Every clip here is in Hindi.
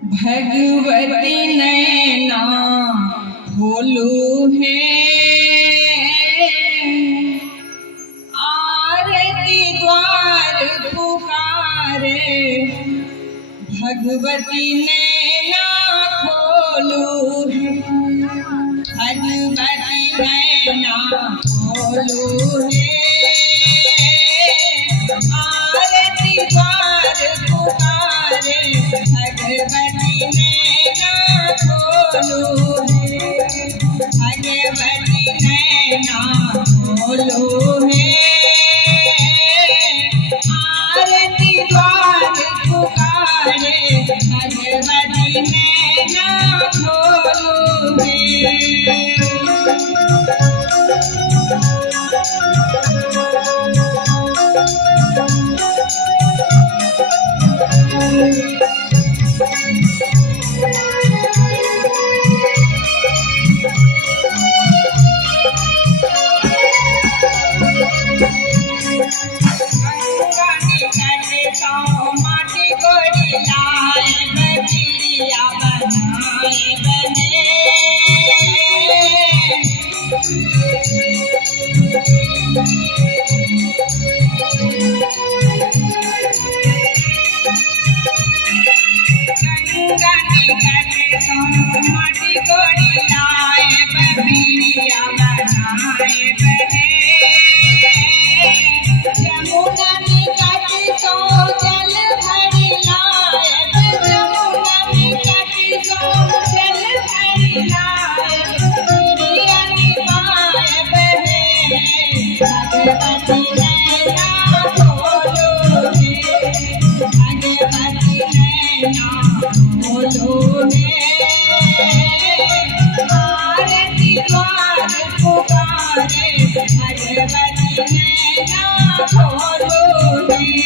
भगवती नैना खोलू है, आरती द्वार पुकारे। भगवती नैना खोलू है, भगवती नैना खोलू है, आरती द्वार पुकारे। भगवती नैना खोलू है, भगवती नैना खोलू है, आरती द्वार पुकारे। भगवती नैना खोलू है। माटी गोड़ी लाए बचिड़िया बनाए बने, गंगा निकट तो माटी गोड़ी लाए बचिड़िया बनाए बने, यमुना निकट तो जल भरी लाए, यमुना निकट तो जल भरी लाए, चिड़िया निभाए बहे। भगवती नैना खोलो है, भगवती नैना खोलो है, आरती द्वार पुकारे। भगवती नैना खोलो है।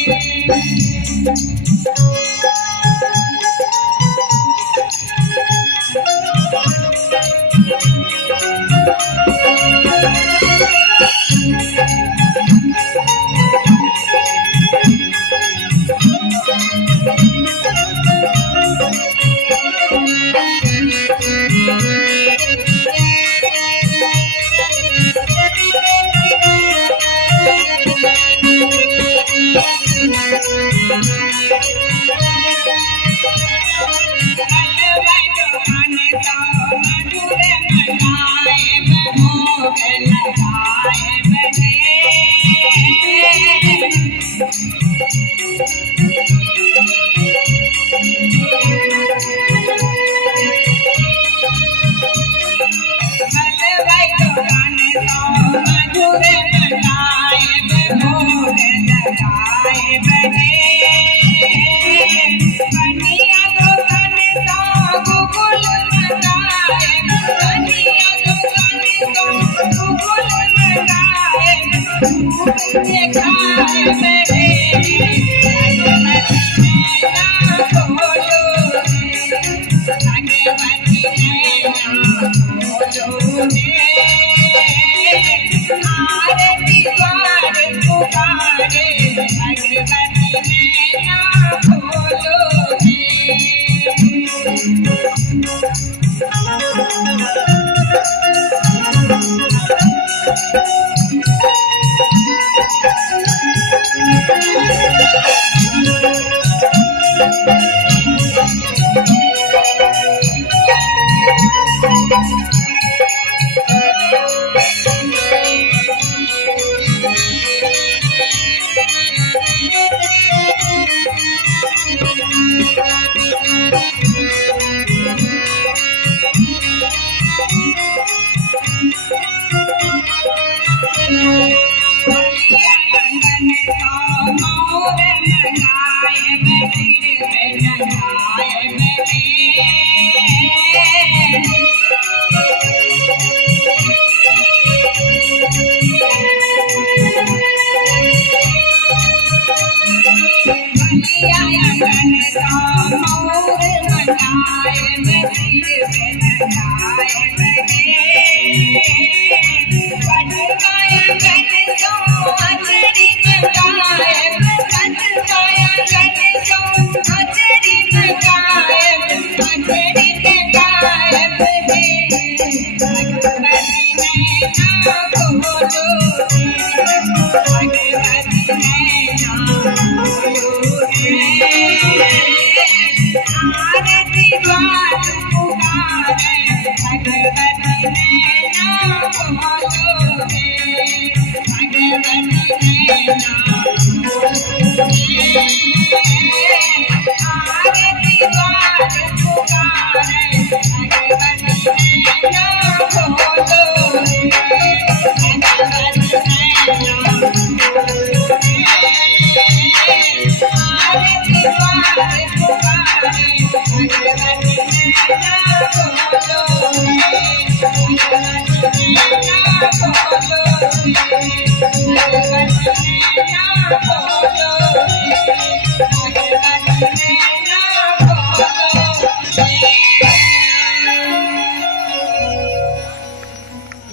रे